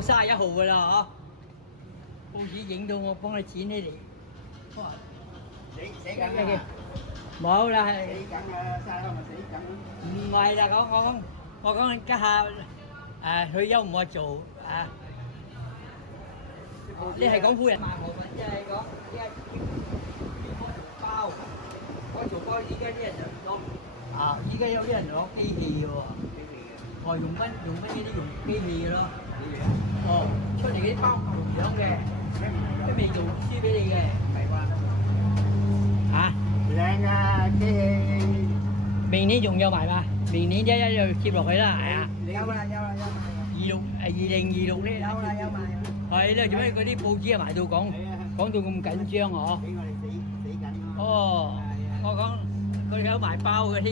31號㗎啦嗬，報紙影到我幫你剪起嚟。哇！死緊啊！冇啦，死緊啊！曬咪死緊咯。唔係啦，我講家下退休唔愛做啊。你係講夫人賣河粉，即係講依家包，開做包，依家啲人就攞依家有啲人攞機器嘅喎，用賓呢啲用機器嘅咯，出嚟嗰啲包同樣嘅，都未做輸俾你嘅，係啩？靚啊！機器明年仲有埋嘛？明年一就接落去啦，係啊。有啦。2026呢？有埋。係啦，做咩嗰啲報紙啊賣到講到咁緊張嗬？俾我哋死緊咯。哦，我講佢有賣包嗰啲，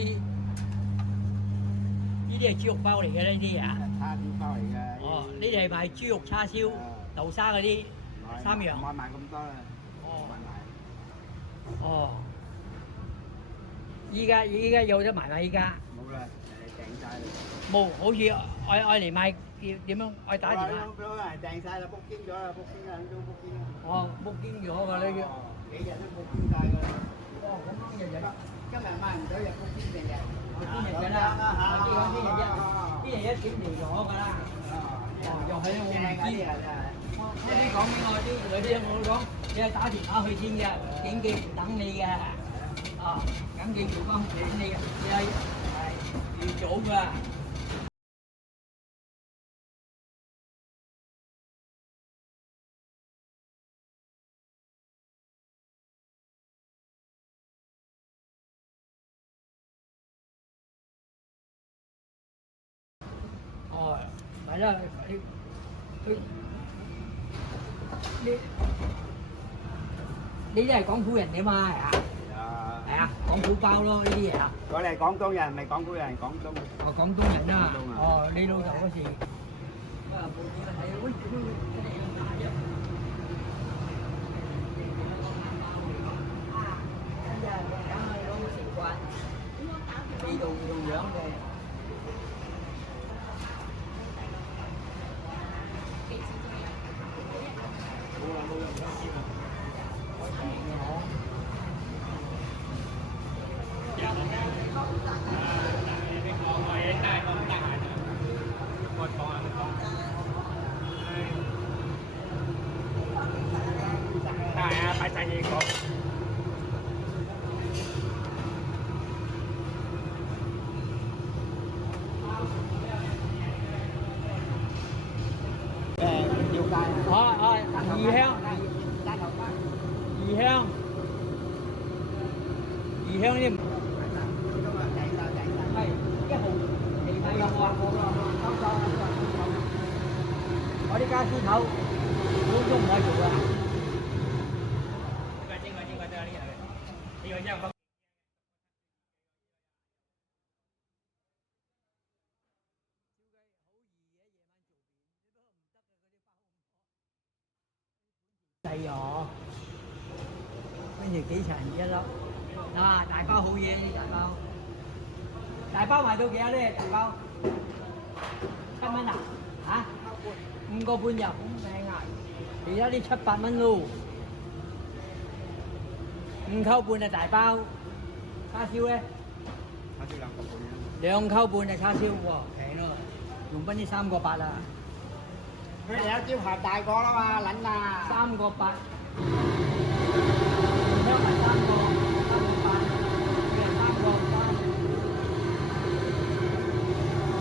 呢啲係豬肉包嚟嘅呢啲啊。叉燒包嚟嘅。哦，呢啲係賣豬肉叉燒、豆沙嗰啲三樣。唔愛賣咁多啦。哦。依家有得賣嘛？依家。冇啦，訂晒啦。冇，好似愛嚟賣點樣？愛打電話。都係訂晒啦，book 經咗啦，book 經啦，都 book 經啦。哦，book 經咗㗎呢啲。幾日都 book 經晒㗎啦。哦，咁樣日今日賣唔到日 book 經定日。邊日㗎啦？邊日一點嚟咗㗎啦。又係我唔知。我啲講俾我啲有啲我講，你係打電話去先嘅，經紀等你嘅。咁記住幫請你嘅，你係預早㗎。哦，係啦，你都係廣府人嘅嘛，係啊？係啊，廣府包咯呢啲嘢啊。我哋廣東人，唔係廣府人，廣東。哦，廣東人啊。哦，你老豆嗰時。報紙睇，喂，真係咁大啫。真係梗係攞個習慣，呢度樣嘅。快晒嘢講。要街啊，異鄉，啲係1號嚟買有冇啊？我啲家私頭都唔可以做㗎。細咗，跟住幾層一粒。大包好嘢，呢大包賣到幾多呢？大包7蚊啊？嚇？5個半就好平啊！而家啲7、8蚊咯，5溝半啊大包。叉燒咧？叉燒2個半。2溝半就叉燒喎，平咯。用賓啲3個8啊。佢哋有招牌大個啦嘛，撚啊！3個8，香係3個8，佢係3個3，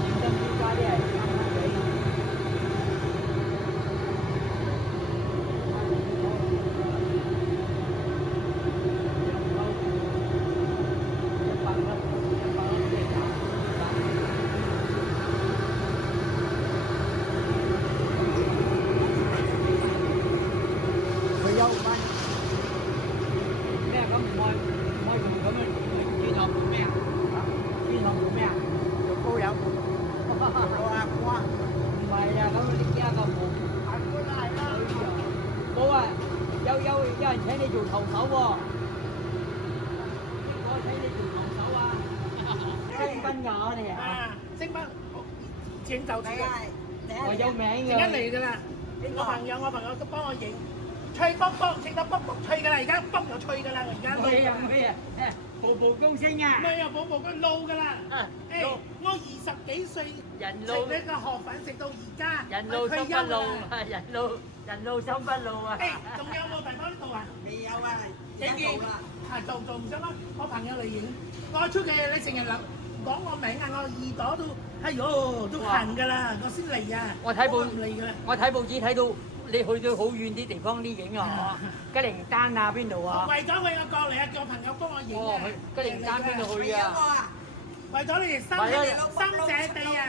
點燈標價啲係3蚊幾。有人請你做頭手喎，邊個請你做頭手啊？升賓㗎你啊？升賓，錢就錢，我有名陣間㗎。嚟㗎啦！我朋友都幫我影，吹卜卜，食到卜卜脆㗎啦！而家卜就脆㗎啦，而家咩啊咩啊？步步高升啊！咩啊？寶寶佢老㗎啦！誒，老我20幾歲人食呢個河粉食到而家，人老心不老啊！人老心不老啊！誒，仲有冇地方呢度啊？未有啊，而影影家做啦。係做唔想啦，我朋友嚟影，我出嘅你成日諗講我名啊，我耳朵都哎呦都痕㗎啦，我先嚟啊！我睇報唔嚟㗎啦。我睇報紙睇到你去到好遠啲地方啲影啊！吉靈丹啊邊度啊？為咗佢我過嚟啊，叫我朋友幫我影哦，啊！去吉靈丹邊度去啊？為咗你哋心姐地啊！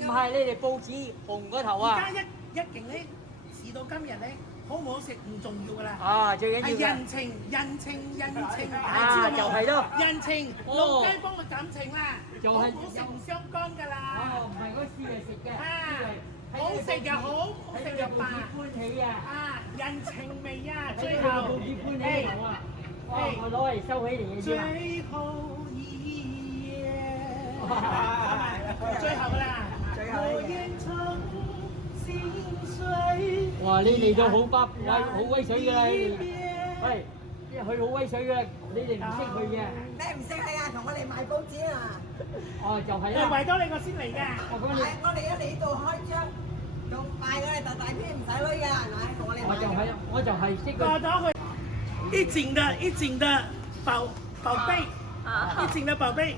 唔係你哋報紙紅嗰頭啊！而家一勁咧，事到今日咧，好唔好食唔重要㗎啦。啊，最緊要係嘅人情，啊，就係咯。人情，老街坊嘅感情啦，就係好唔好食唔相干㗎啦。哦，唔係嗰啲嚟食嘅，好食又好，好食又罷。歡喜啊！人情味啊，最最後後報紙歡喜頭啊！我攞嚟收起嚟嘅啫嘛。最後一夜，最後㗎啦，我願成心碎。哇！你哋都好威水㗎啦！喂，佢好威水㗎，你哋唔識佢嘅。你唔識係啊？同我哋買報紙啊！哦，就係係啦。為咗你我先嚟㗎。我哋一嚟呢度開張，仲賣我哋大片唔使女㗎，係咪？同我哋買。我就係識佢。過咗去，一整的寶貝，一整的寶貝，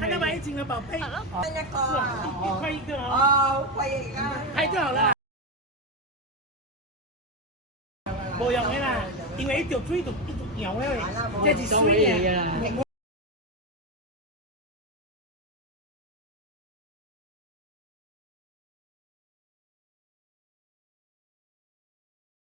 睇到咪？一整的寶貝，得一個啊！一塊一個哦，哦，好貴啊而家。睇咗啦。冇用嘅啦，因為一條水一條牛咧，即係水嘅。我